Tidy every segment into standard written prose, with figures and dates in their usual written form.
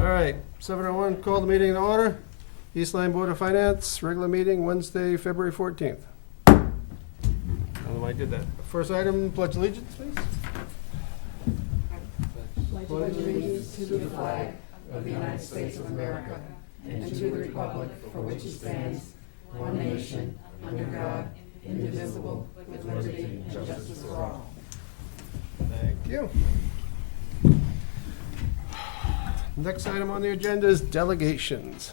All right, 7:01, call the meeting to order. East Lyme Board of Finance, regular meeting Wednesday, February 14th. I don't know why I did that. First item, pledge allegiance, please. Pledge allegiance to the flag of the United States of America and to the republic for which it stands, one nation, under God, indivisible, with liberty and justice for all. Thank you. Next item on the agenda is delegations.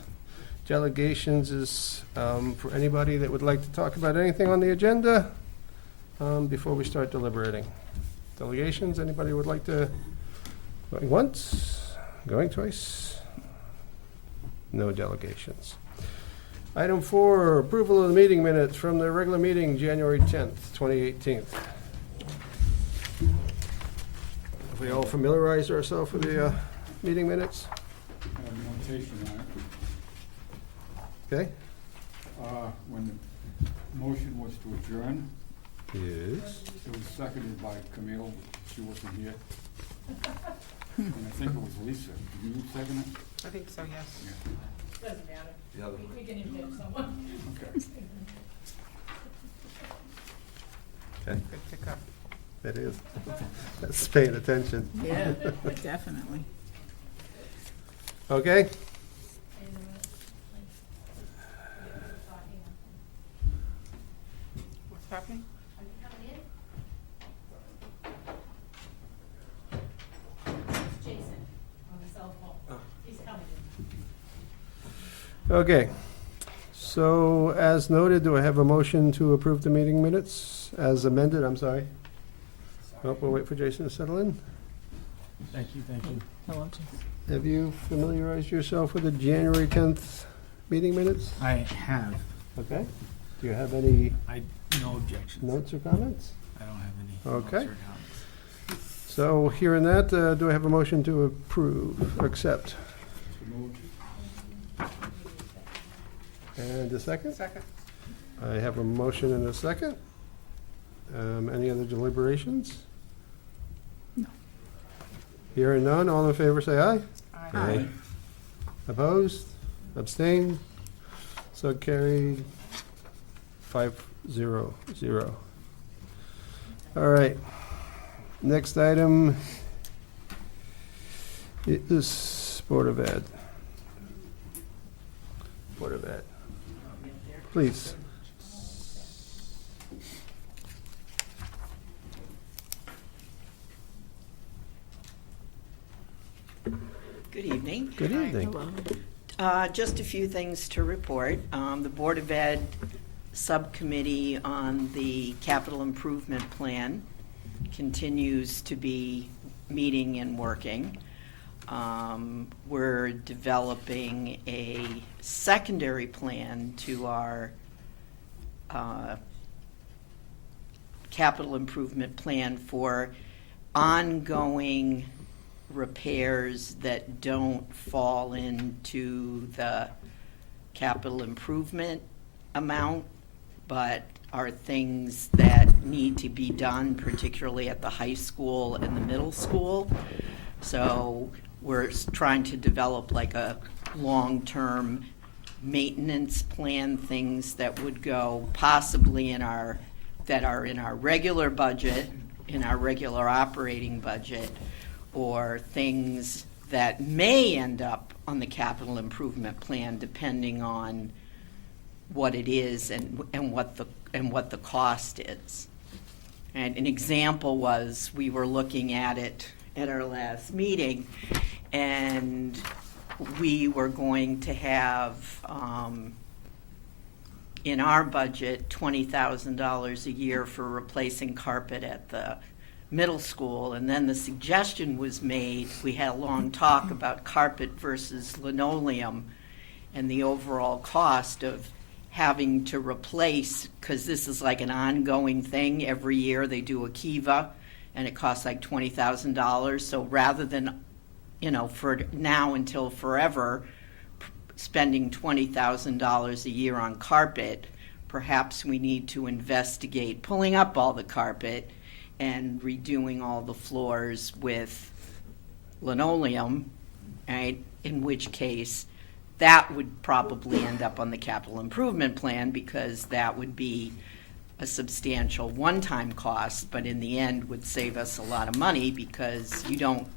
Delegations is for anybody that would like to talk about anything on the agenda before we start deliberating. Delegations, anybody would like to, going once, going twice? No delegations. Item 4, approval of the meeting minutes from the regular meeting, January 10th, 2018. Have we all familiarized ourselves with the meeting minutes? I have a notation on it. Okay. When the motion was to adjourn, Yes. it was seconded by Camille. She wasn't here. And I think it was Lisa. Did you second it? I think so, yes. Yeah. Doesn't matter. The other We can invent someone. Okay. Okay, Good pickup. that is. That's paying attention. Yeah, definitely. Okay. What's happening? Jason on the cell phone. He's coming in. Okay. So as noted, do I have a motion to approve the meeting minutes as amended? I'm sorry. Oh, we'll wait for Jason to settle in. Thank you. Hello, Jason. Have you familiarized yourself with the January 10th meeting minutes? I have. Okay. Do you have any No objections. notes or comments? I don't have any Okay. notes or comments. So hearing that, do I have a motion to approve or accept? So moved. And a second? Second. I have a motion and a second. Any other deliberations? No. Hearing none, all in favor say aye. Aye. Opposed? Abstained? So carried 5-0-0. All right. Next item is Board of Ed. Board of Ed. Please. Good evening. Good evening. Hello. Just a few things to report. The Board of Ed Subcommittee on the Capital Improvement Plan continues to be meeting and working. We're developing a secondary plan to our capital improvement plan for ongoing repairs that don't fall into the capital improvement amount, but are things that need to be done, particularly at the high school and the middle school. So we're trying to develop like a long-term maintenance plan, things that would go possibly that are in our regular budget, in our regular operating budget, or things that may end up on the capital improvement plan depending on what it is and what the cost is. And an example was, we were looking at it at our last meeting, and we were going to have in our budget $20,000 a year for replacing carpet at the middle school, and then the suggestion was made, we had a long talk about carpet versus linoleum and the overall cost of having to replace, because this is like an ongoing thing. Every year they do a kiva, and it costs like $20,000. So rather than, for now until forever, spending $20,000 a year on carpet, perhaps we need to investigate pulling up all the carpet and redoing all the floors with linoleum right? In which case, that would probably end up on the capital improvement plan because that would be a substantial one-time cost, but in the end would save us a lot of money because you don't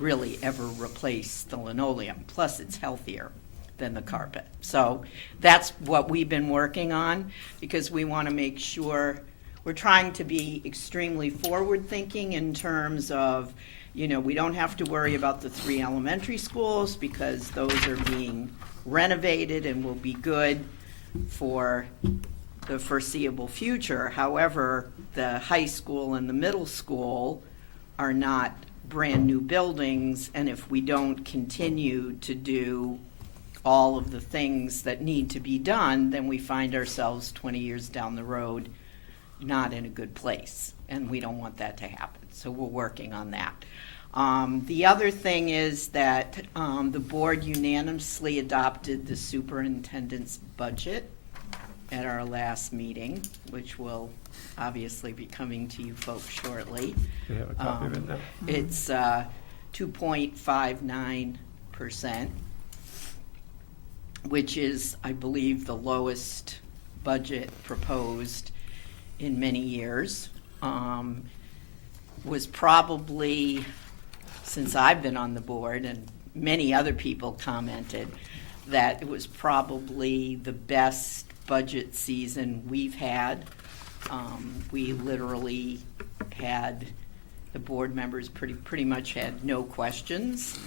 really ever replace the linoleum. Plus, it's healthier than the carpet. So that's what we've been working on because we want to make sure we're trying to be extremely forward-thinking in terms of, you know, we don't have to worry about the 3 elementary schools because those are being renovated and will be good for the foreseeable future. However, the high school and the middle school are not brand-new buildings, and if we don't continue to do all of the things that need to be done, then we find ourselves 20 years down the road not in a good place, and we don't want that to happen. So we're working on that. The other thing is that the board unanimously adopted the superintendent's budget at our last meeting, which will obviously be coming to you folks shortly. We have a copy of it now. It's 2.59%, which is, I believe, the lowest budget proposed in many years. Was probably, since I've been on the board, and many other people commented, that it was probably the best budget season we've had. We literally had, the board members pretty much had no questions.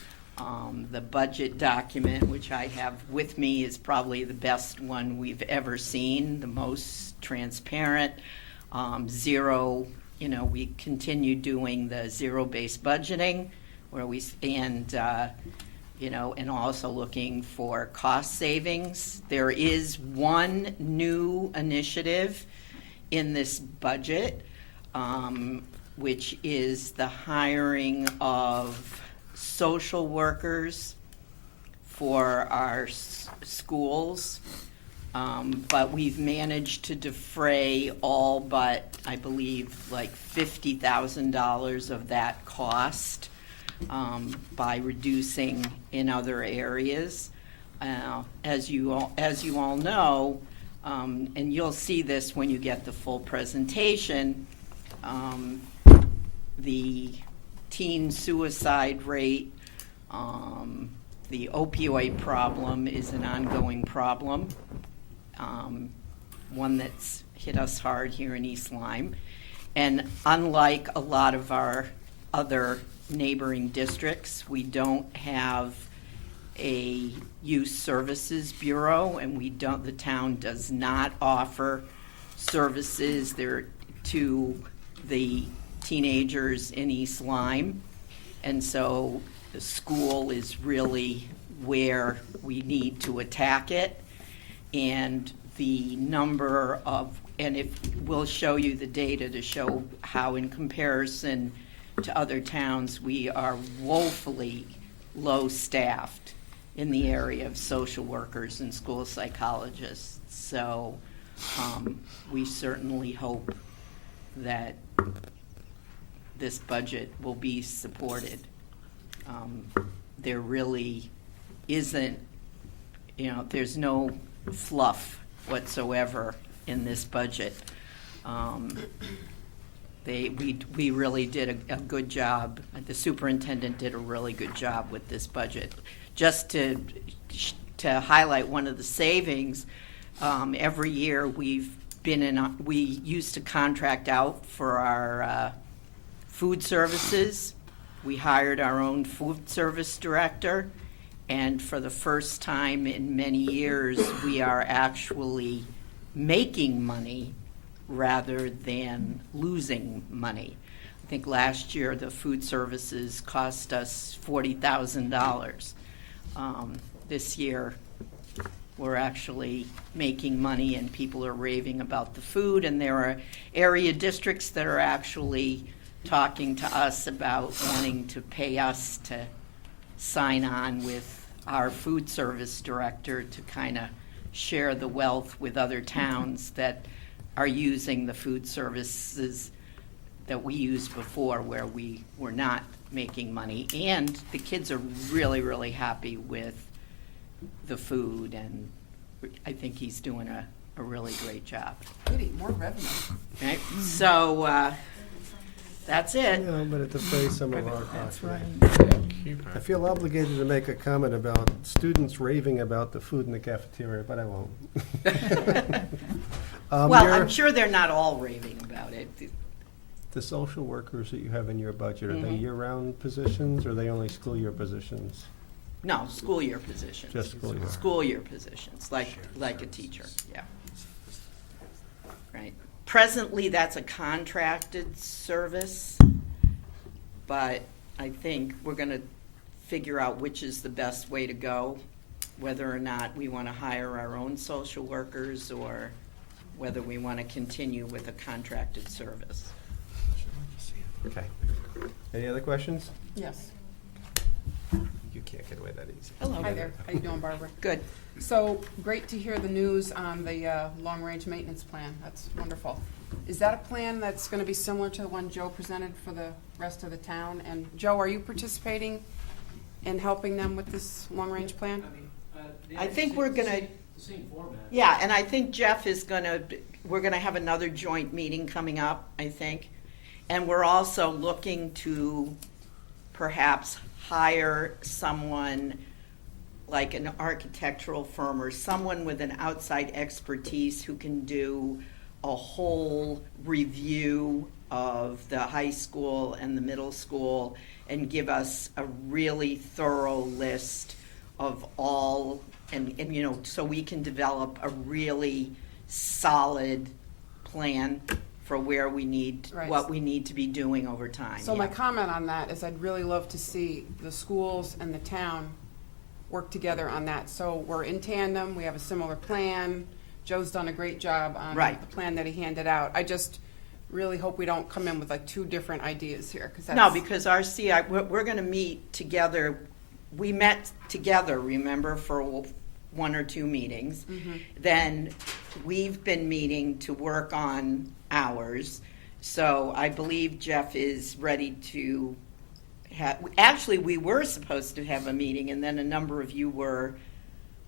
The budget document, which I have with me, is probably the best one we've ever seen, the most transparent. Zero, you know, we continue doing the zero-based budgeting, where we, and you know, and also looking for cost savings. There is one new initiative in this budget, which is the hiring of social workers for our schools. But we've managed to defray all but, I believe, like $50,000 of that cost by reducing in other areas. As you all know, and you'll see this when you get the full presentation, the teen suicide rate, the opioid problem is an ongoing problem, one that's hit us hard here in East Lyme. And unlike a lot of our other neighboring districts, we don't have a youth services bureau, and the town does not offer services there to the teenagers in East Lyme. And so the school is really where we need to attack it. And the number of, and if we'll show you the data to show how in comparison to other towns, we are woefully low-staffed in the area of social workers and school psychologists. So we certainly hope that this budget will be supported. There really isn't, you know, there's no fluff whatsoever in this budget. We really did a good job. The superintendent did a really good job with this budget. Just to highlight one of the savings, every year we used to contract out for our food services. We hired our own food service director, and for the first time in many years, we are actually making money rather than losing money. I think last year the food services cost us $40,000. This year we're actually making money, and people are raving about the food, and there are area districts that are actually talking to us about wanting to pay us to sign on with our food service director to kind of share the wealth with other towns that are using the food services that we used before where we were not making money. And the kids are really, really happy with the food, and I think he's doing a really great job. Goody, more revenue. Right? So, that's it. Yeah, but it defrays some of our That's costs. right. I feel obligated to make a comment about students raving about the food in the cafeteria, but I won't. Well, I'm sure they're not all raving about it. The social workers that you have in your budget, are they Mhm. year-round positions, or are they only school year positions? No, school year positions. Just school year. School year positions, like a teacher, yeah. Right. Presently, that's a contracted service, but I think we're gonna figure out which is the best way to go, whether or not we wanna hire our own social workers or whether we wanna continue with a contracted service. Okay. Any other questions? Yes. You can't get away that easy. Hello. Hi there. How you doing, Barbara? Good. So, great to hear the news on the long-range maintenance plan. That's wonderful. Is that a plan that's going to be similar to the one Joe presented for the rest of the town? And Joe, are you participating in helping them with this long-range plan? I think we're gonna, The same format. yeah, and I think Jeff is we're gonna have another joint meeting coming up, I think. And we're also looking to perhaps hire someone like an architectural firm or someone with an outside expertise who can do a whole review of the high school and the middle school and give us a really thorough list of all, and you know, so we can develop a really solid plan for where we need, Right. what we need to be doing over time. So yeah. my comment on that is I'd really love to see the schools and the town work together on that. So we're in tandem, we have a similar plan. Joe's done a great job on Right. the plan that he handed out. I just really hope we don't come in with like two different ideas here, because that's. No, because our CI, we're gonna meet together, we met together, remember, for one or two meetings. Mhm. Then we've been meeting to work on ours. So I believe Jeff is ready to have, actually, we were supposed to have a meeting and then a number of you were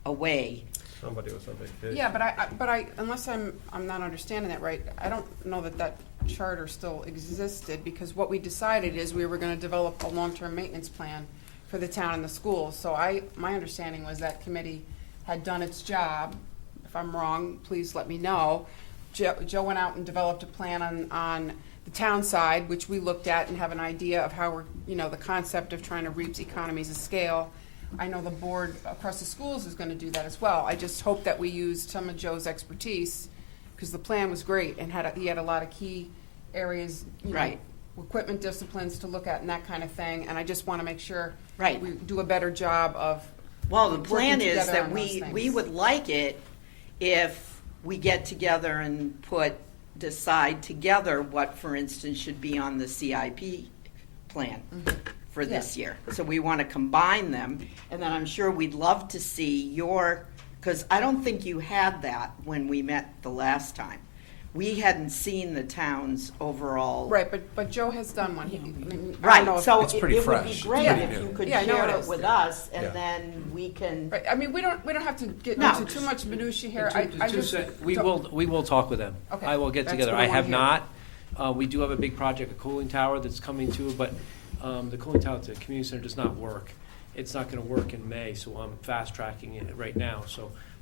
away. Somebody was on vacation. Yeah, but I, unless I'm not understanding that right, I don't know that charter still existed, because what we decided is we were gonna develop a long-term maintenance plan for the town and the schools. So my understanding was that committee had done its job. If I'm wrong, please let me know. Joe went out and developed a plan on the town side, which we looked at and have an idea of how we're, the concept of trying to reap economies of scale. I know the board across the schools is gonna do that as well. I just hope that we used some of Joe's expertise, because the plan was great and he had a lot of key areas, Right. equipment disciplines to look at and that kind of thing. And I just wanna make sure Right. we do a better job of. Well, the working plan is together that on those we things. would like it if we get together and decide together what, for instance, should be on the CIP plan for this year. So we want to combine them, and then I'm sure we'd love to see because I don't think you had that when we met the last time. We hadn't seen the town's overall. Right, but Joe has done one. I don't know Right, if- so It's it pretty would be fresh. great Yeah. if you could Yeah, I know share it it is. with us, Yeah. and then we can. Right, I mean, we don't have to get No. into too much minutiae here. We will talk with them. Okay, I will get that's together. what I I have wanna not. We do have a big project, a cooling tower that's coming too, but the cooling tower at the community center does not work. It's not gonna work in May, so I'm fast tracking it right now,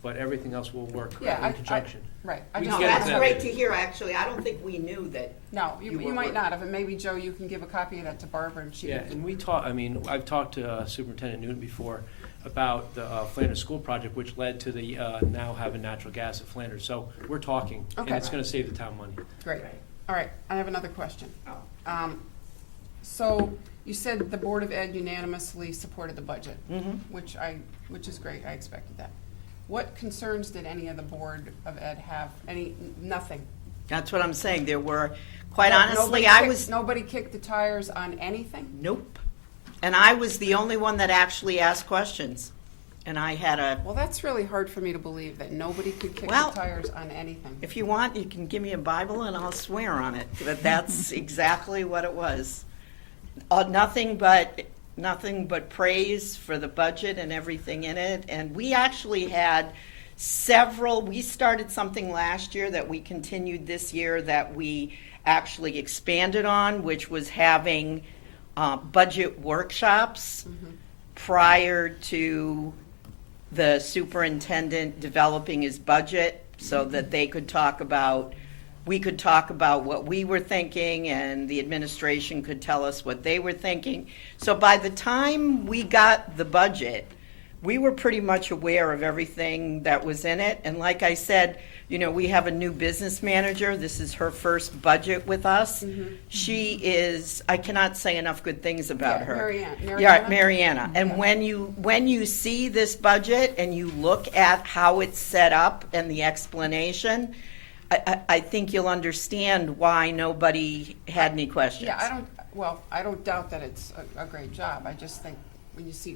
but everything else will work Yeah, in conjunction. Right. I We just No, can get that's it great then. to hear, actually. I don't think we knew that. No, You you were might work- not have, and maybe, Joe, you can give a copy of that to Barbara, and she Yeah, can. and I've talked to Superintendent Newton before about the Flanders School project, which led to the now having natural gas at Flanders. So we're talking, and Okay. it's gonna save the town money. Great. All right, I have another question. Oh. So, you said the Board of Ed unanimously supported the budget, Mhm. which is great, I expected that. What concerns did any of the Board of Ed have? Nothing? That's what I'm saying. There were, quite No- honestly, Nobody kicked the tires on anything? nope. And I was the only one that actually asked questions. And I had a, Well, that's really hard for me to believe, that nobody could kick Well, the tires on anything. if you want, you can give me a Bible and I'll swear on it, but that's exactly what it was. Nothing but praise for the budget and everything in it. And we actually had we started something last year that we continued this year that we actually expanded on, which was having budget workshops prior to the superintendent developing his budget, so that we could talk about what we were thinking, and the administration could tell us what they were thinking. So by the time we got the budget, we were pretty much aware of everything that was in it. And like I said, we have a new business manager. This is her first budget with us. She is, I cannot say enough good things about Yeah, her. Mariana. Yeah, Mariana. And Yeah. when you see this budget and you look at how it's set up and the explanation, I think you'll understand why nobody had any questions. Yeah, I don't doubt that it's a great job. I just think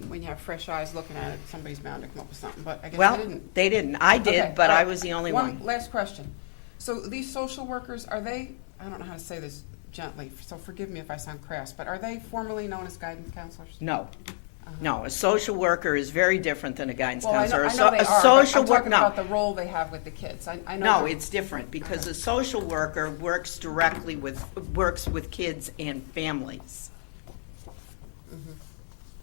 when you have fresh eyes looking at it, somebody's bound to come up with something, but I guess Well, they didn't. they didn't. I did, Okay, but all I right. was the only one. Last question. So these social workers, are they, I don't know how to say this gently, so forgive me if I sound crass, but are they formally known as guidance counselors? No. No, a social worker is very different than a guidance Well, I counselor. know they A are, but social I'm work, talking no. about the role they have with the kids. I know. No, they're- it's different, because a social worker works with kids and families.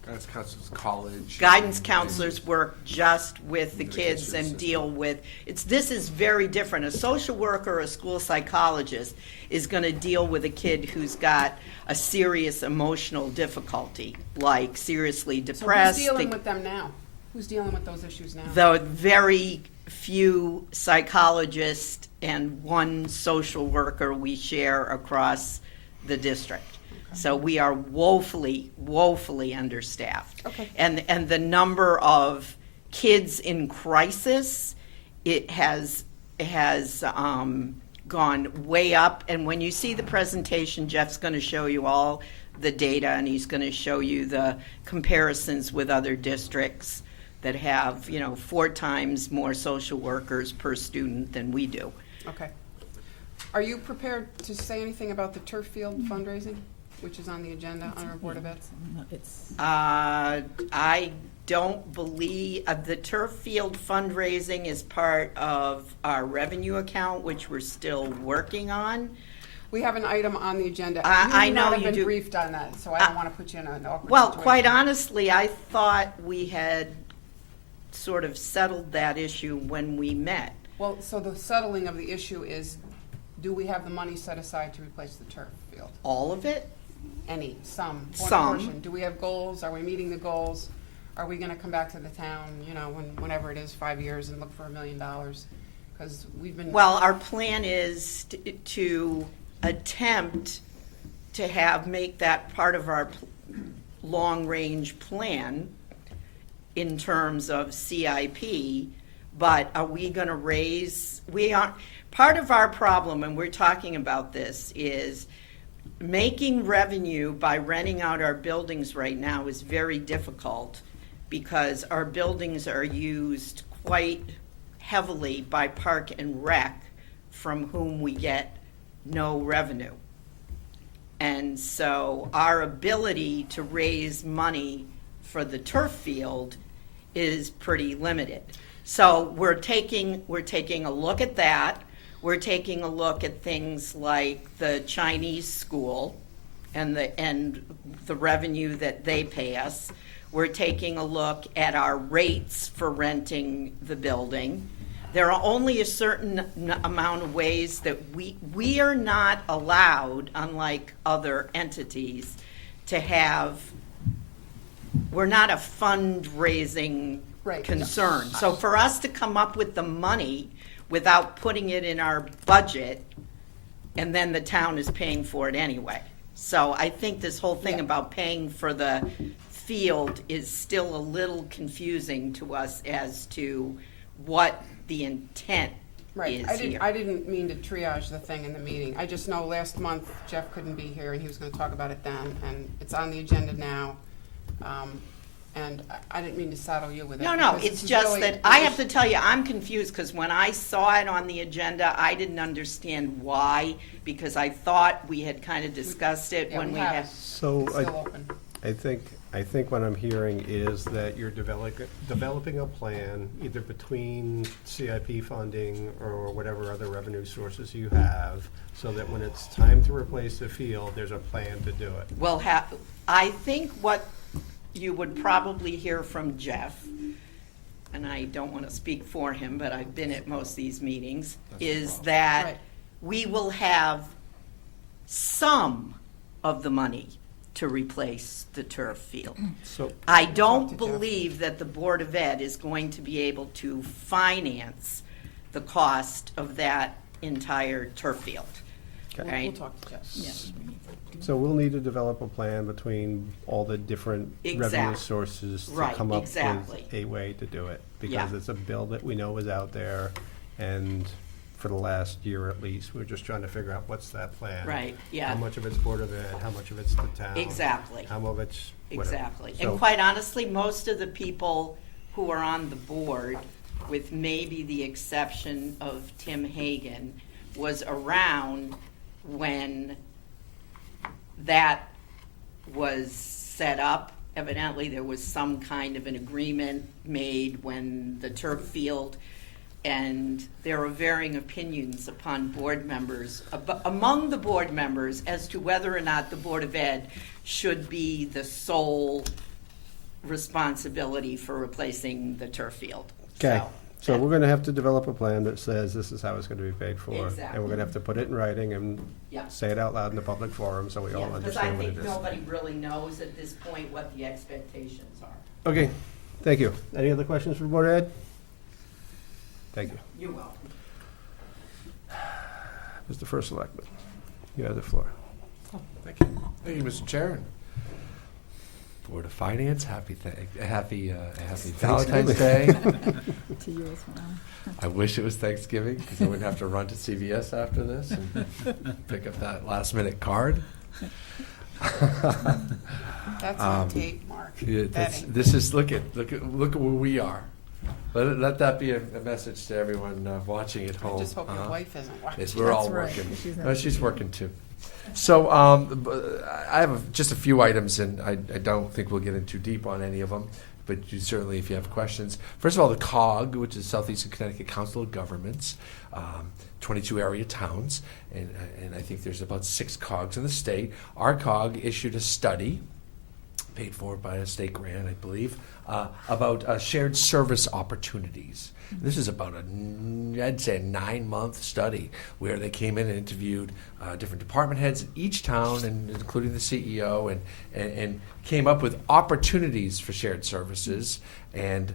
Guidance counselors, college. Guidance counselors work just with the The kids kids' and system. deal with, this is very different. A social worker or a school psychologist is gonna deal with a kid who's got a serious emotional difficulty, like seriously So depressed. who's dealing with them now? Who's dealing with those issues now? The very few psychologists and one social worker we share across the district. So we are woefully understaffed. Okay. And the number of kids in crisis, it has gone way up. And when you see the presentation, Jeff's going to show you all the data, and he's going to show you the comparisons with other districts that have 4 times more social workers per student than we do. Okay. Are you prepared to say anything about the turf field fundraising, which is on the agenda on our Board of Eds? It's, I don't believe, the turf field fundraising is part of our revenue account, which we're still working on. We have an item on the agenda. I You know may not have you been do. briefed on that, so I don't want to put you in an awkward Well, situation. quite honestly, I thought we had sort of settled that issue when we met. Well, so the settling of the issue is, do we have the money set aside to replace the turf field? All of it? Any, some, one Some. portion? Do we have goals? Are we meeting the goals? Are we gonna come back to the town, whenever it is, 5 years, and look for $1 million? Because we've been. Well, our plan is to attempt to make that part of our long-range plan in terms of CIP, but are we going to part of our problem, and we're talking about this, is making revenue by renting out our buildings right now is very difficult, because our buildings are used quite heavily by Park and Rec, from whom we get no revenue. And so our ability to raise money for the turf field is pretty limited. So we're taking a look at that. We're taking a look at things like the Chinese school and the revenue that they pay us. We're taking a look at our rates for renting the building. There are only a certain amount of ways that we are not allowed, unlike other entities, we're not a fundraising Right. concern. So for us to come up with the money without putting it in our budget, and then the town is paying for it anyway. So I think this whole thing Yeah. about paying for the field is still a little confusing to us as to what the intent Right, is here. I didn't mean to triage the thing in the meeting. I just know last month Jeff couldn't be here, and he was gonna talk about it then, and it's on the agenda now. And I didn't mean to saddle you with it. No, because it's this is just really- that I have to tell you, I'm confused, because when I saw it on the agenda, I didn't understand why, because I thought we had kind of discussed it Yeah, when we we have had. it. So It's still open. I think what I'm hearing is that you're developing a plan either between CIP funding or whatever other revenue sources you have, so that when it's time to replace the field, there's a plan to do it. Well, I think what you would probably hear from Jeff, and I don't want to speak for him, but I've been at most of these meetings, is that Right. we will have some of the money to replace the turf field. So, I Talk don't to Jeff. believe that the Board of Ed is going to be able to finance the cost of that entire turf field. We'll Right? talk to Jeff. Yeah. so we'll need to develop a plan between all the different revenue Exact- sources to right, come up exactly. with a way to do it. Yeah. Because it's a bill that we know is out there, and for the last year at least, we're just trying to figure out what's that plan. Right, How yeah, much of it's Board of Ed, how much of it's the town. exactly. How much of it's whatever. Exactly. So- And quite honestly, most of the people who are on the board, with maybe the exception of Tim Hagan, was around when that was set up. Evidently, there was some kind of an agreement made when the turf field, and there are varying opinions upon board members, among the board members, as to whether or not the Board of Ed should be the sole responsibility for replacing the turf field. Okay, so that- we're gonna have to develop a plan that says this is how it's gonna be paid for. And Exactly. we're gonna have to put it in writing and Yeah. say it out loud in the public forum, so we all Yeah, because I understand what it think is. nobody really knows at this point what the expectations are. Okay, thank you. Any other questions for Board of Ed? Thank you. You're welcome. Mr. First Selectman, you have the floor. Thank you. Thank you, Mr. Chair. Board of Finance, happy Valentine's Day. To you as well. I wish it was Thanksgiving, because I wouldn't have to run to CVS after this and pick up that last minute card. That's on tape, Mark. Yeah, Betting. this is, look at where we are. Let that be a message to everyone watching at home. I just hope your wife isn't watching. Yes, we're all That's right, working. she's No, not- she's working too. So I have just a few items, and I don't think we'll get in too deep on any of them, but you certainly, if you have questions. First of all, the COG, which is Southeastern Connecticut Council of Governments, 22 area towns, and I think there's about 6 COGs in the state. Our COG issued a study, paid for by a state grant, I believe, about shared service opportunities. This is about I'd say a 9-month study where they came in and interviewed different department heads in each town, and including the CEO, and came up with opportunities for shared services, and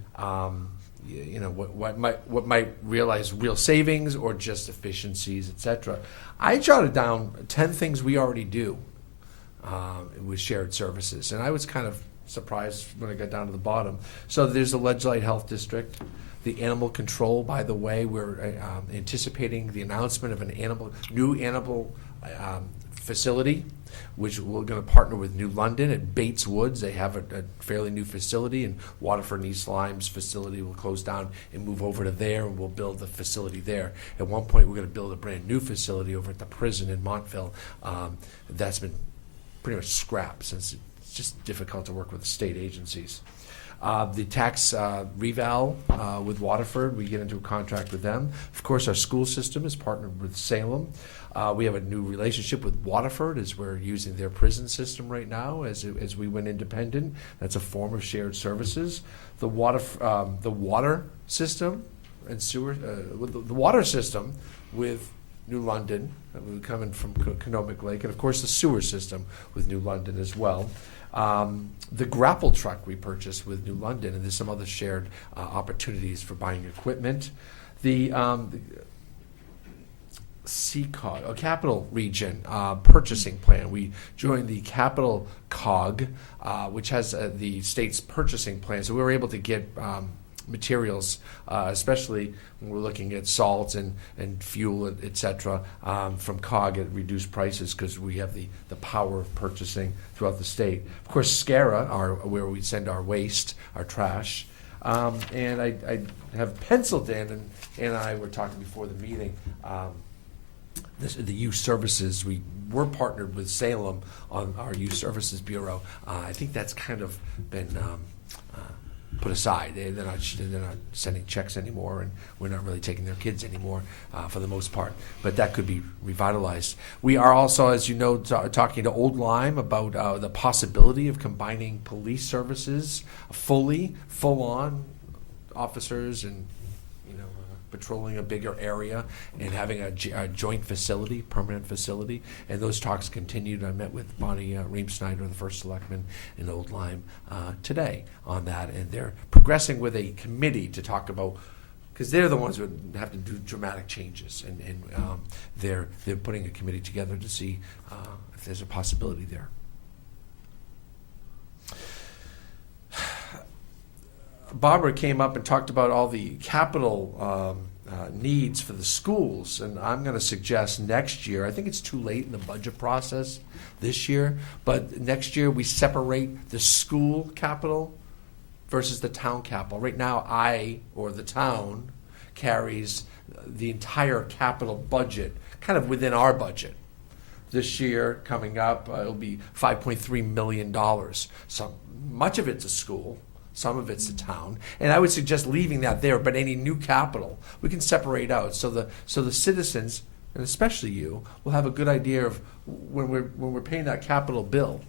what might realize real savings or just efficiencies, etc. I jotted down 10 things we already do with shared services, and I was kind of surprised when I got down to the bottom. So there's the Ledgelight Health District, the animal control. By the way, we're anticipating the announcement of new animal facility, which we're going to partner with New London at Bates Woods. They have a fairly new facility, and Waterford and East Lyme's facility will close down and move over to there, and we'll build the facility there. At one point, we're going to build a brand new facility over at the prison in Montville. That's been pretty much scrapped since it's just difficult to work with state agencies. The tax reval with Waterford, we get into a contract with them. Of course, our school system is partnered with Salem. We have a new relationship with Waterford, as we're using their prison system right now as we went independent. That's a form of shared services. The water system and sewer, the water system with New London, coming from Conomic Lake, and of course the sewer system with New London as well. The grapple truck we purchased with New London, and there's some other shared opportunities for buying equipment. The CCOG, Capital Region purchasing plan. We joined the Capital COG, which has the state's purchasing plan. So we were able to get materials, especially when we're looking at salt and fuel, et cetera, from COG at reduced prices because we have the power of purchasing throughout the state. Of course, SCARA, where we send our waste, our trash. And I have penciled in, and I were talking before the meeting, the youth services. We're partnered with Salem on our youth services bureau. I think that's kind of been put aside. They're not sending checks anymore, and we're not really taking their kids anymore for the most part. But that could be revitalized. We are also, as you know, talking to Old Lyme about the possibility of combining police services full on officers and patrolling a bigger area and having a joint facility, permanent facility. And those talks continued. I met with Bonnie Ream-Snyder, the first selectman in Old Lyme, today on that. And they're progressing with a committee to talk about, because they're the ones who have to do dramatic changes. And they're putting a committee together to see if there's a possibility there. Barbara came up and talked about all the capital needs for the schools, and I'm going to suggest next year, I think it's too late in the budget process this year, but next year we separate the school capital versus the town capital. Right now, the town, carries the entire capital budget kind of within our budget. This year, coming up, it'll be $5.3 million. So much of it's a school. Some of it's the town, and I would suggest leaving that there. But any new capital, we can separate out, so the citizens, and especially you, will have a good idea of when we're paying that capital bill,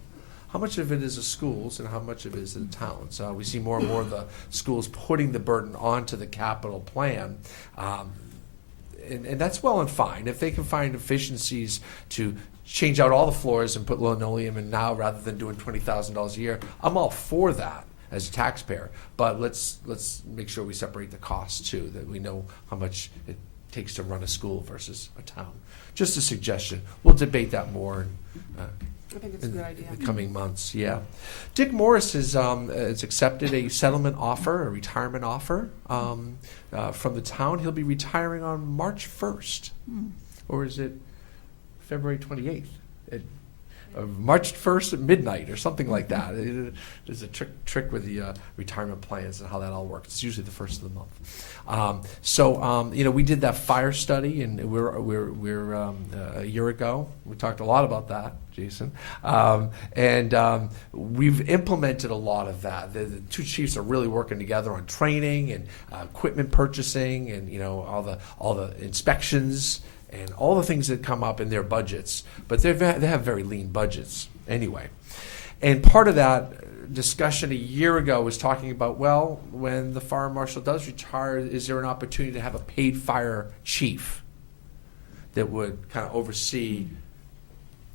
how much of it is the schools and how much of it is the town. So we see more and more of the schools putting the burden onto the capital plan, and that's well and fine if they can find efficiencies to change out all the floors and put linoleum in now rather than doing $20,000 a year. I'm all for that as a taxpayer, but let's make sure we separate the costs too, that we know how much it takes to run a school versus a town. Just a suggestion. We'll debate that more I think it's a good idea. in the coming months. Yeah, Dick Morris has accepted a settlement offer, a retirement offer from the town. He'll be retiring on March 1st, or is it February 28th? March 1st at midnight or something like that. There's a trick with the retirement plans and how that all works. It's usually the first of the month. We did that fire study, and we're a year ago. We talked a lot about that, Jason, and we've implemented a lot of that. The two chiefs are really working together on training and equipment purchasing, and all the inspections and all the things that come up in their budgets, but they have very lean budgets anyway. And part of that discussion a year ago was talking about, well, when the fire marshal does retire, is there an opportunity to have a paid fire chief that would kind of oversee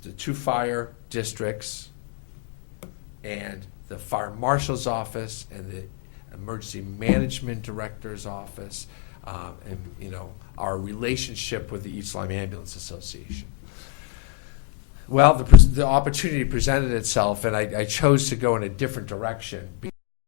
the two fire districts and the fire marshal's office and the emergency management director's office, and our relationship with the East Lyme Ambulance Association. Well, the opportunity presented itself, and I chose to go in a different direction.